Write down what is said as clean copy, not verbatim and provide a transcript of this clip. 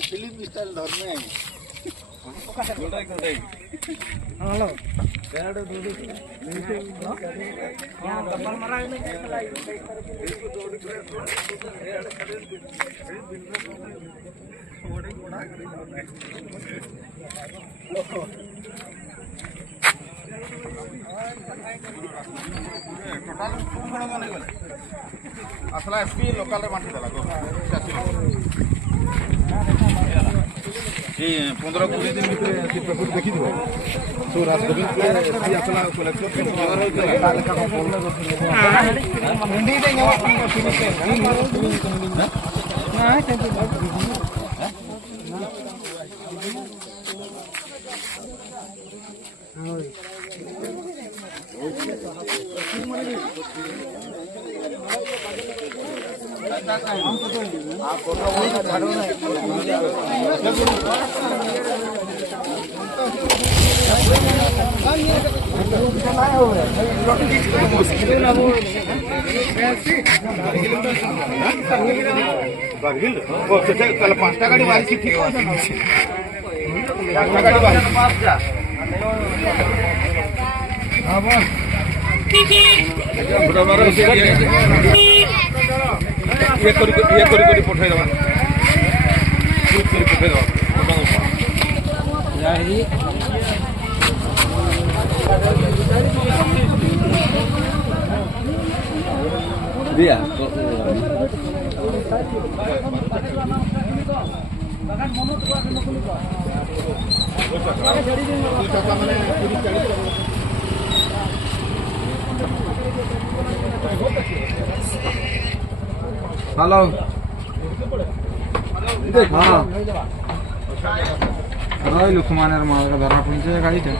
film style धर्मे hello असला SP local बांटी देला ये 15-20 दिन भितर पेपर देखि दिबो सो राजगोविंद के असला कलेक्टर कवर मंडी दे पांचटा गाड़ी बारी ठीक पांचटा गाड़ी बारी ये करी पठाई दबा पठाई दबा दिया हेलो हाँ हाँ लुकमान माल का धरा पुंजे गाड़ी थे